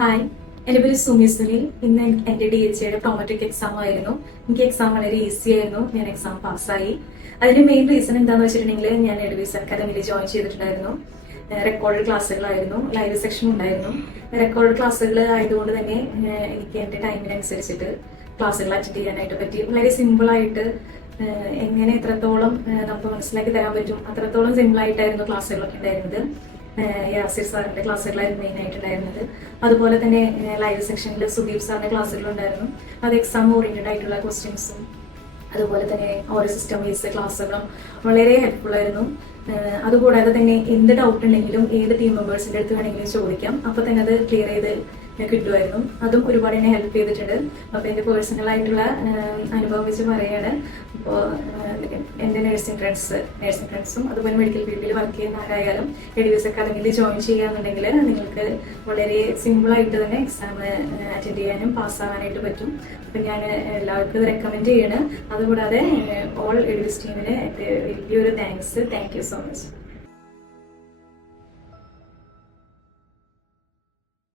Hi, എൻ്റെ പേര് സുമി സുനിൽ. ഇന്ന് എൻ്റെ DHA പ്രോമട്രിക് എക്സാം ആയിരുന്നു. എനിക്ക് എക്സാം വളരെ ഈസി ആയിരുന്നു. ഞാൻ എക്സാം പാസ്സായി. അതിന്റെ മെയിൻ റീസൺ എന്താണെന്ന് വെച്ചിട്ടുണ്ടെങ്കിൽ ഞാൻ എഡ്യൂസ് അക്കാദമിയിൽ ജോയിൻ ചെയ്തിട്ടുണ്ടായിരുന്നു. റെക്കോർഡ് ക്ലാസ്സുകളായിരുന്നു, ലൈവ് സെക്ഷൻ ഉണ്ടായിരുന്നു. റെക്കോർഡ് ക്ലാസ്സുകൾ ആയതുകൊണ്ട് തന്നെ എനിക്ക് എൻ്റെ ടൈമിനനുസരിച്ചിട്ട് ക്ലാസ്സുകൾ അറ്റൻഡ് ചെയ്യാനായിട്ട് പറ്റി. വളരെ സിമ്പിളായിട്ട് എങ്ങനെ എത്രത്തോളം നമുക്ക് മനസ്സിലാക്കി തരാൻ പറ്റും അത്രത്തോളം സിമ്പിളായിട്ടായിരുന്നു ക്ലാസ്സുകളൊക്കെ ഉണ്ടായിരുന്നത്. യാസിർ സാറിന്റെ ക്ലാസ്സുകളായിരുന്നു മെയിൻ ആയിട്ടുണ്ടായിരുന്നത്. അതുപോലെ തന്നെ ലൈവ് സെക്ഷനിൽ സുദീപ് സാറിന്റെ ക്ലാസ്സുകളുണ്ടായിരുന്നു. അത് എക്സാം ഓറിയന്റഡ് ആയിട്ടുള്ള ക്വസ്റ്റ്യൻസും അതുപോലെ തന്നെ ഓരോ സിസ്റ്റം ബേസ്ഡ് ക്ലാസ്സുകളും വളരെ ഹെൽപ്ഫുൾ ആയിരുന്നു. അതുകൂടാതെ തന്നെ എന്ത് ഡൗട്ട് ഉണ്ടെങ്കിലും ഏത് ടീം മെമ്പേഴ്സിന്റെ അടുത്ത് വേണമെങ്കിലും ചോദിക്കാം. അപ്പൊ തന്നെ അത് ക്ലിയർ ചെയ്ത് കിട്ടുമായിരുന്നു. അതും ഒരുപാട് എന്നെ ഹെൽപ്പ് ചെയ്തിട്ടുണ്ട്. അപ്പൊ എന്റെ പേഴ്സണൽ ആയിട്ടുള്ള അനുഭവം വെച്ച് പറയാണ്. അപ്പോൾ എന്റെ നഴ്സിംഗ് ഫ്രണ്ട്സും അതുപോലെ മെഡിക്കൽ ഫീൽഡിൽ വർക്ക് ചെയ്യുന്ന ആരായാലും എഡ്യൂസ് അക്കാദമിയിൽ ജോയിൻ ചെയ്യാന്നുണ്ടെങ്കിൽ നിങ്ങൾക്ക് വളരെ സിമ്പിൾ ആയിട്ട് തന്നെ എക്സാം അറ്റൻഡ് ചെയ്യാനും പാസ്സാവാനായിട്ട് പറ്റും. അപ്പൊ ഞാൻ എല്ലാവർക്കും റെക്കമെൻഡ് ചെയ്യണം. അതുകൂടാതെ ഓൾ എഡ്യൂസ് ടീമിന് വലിയൊരു താങ്ക് യു സോ മച്ച്.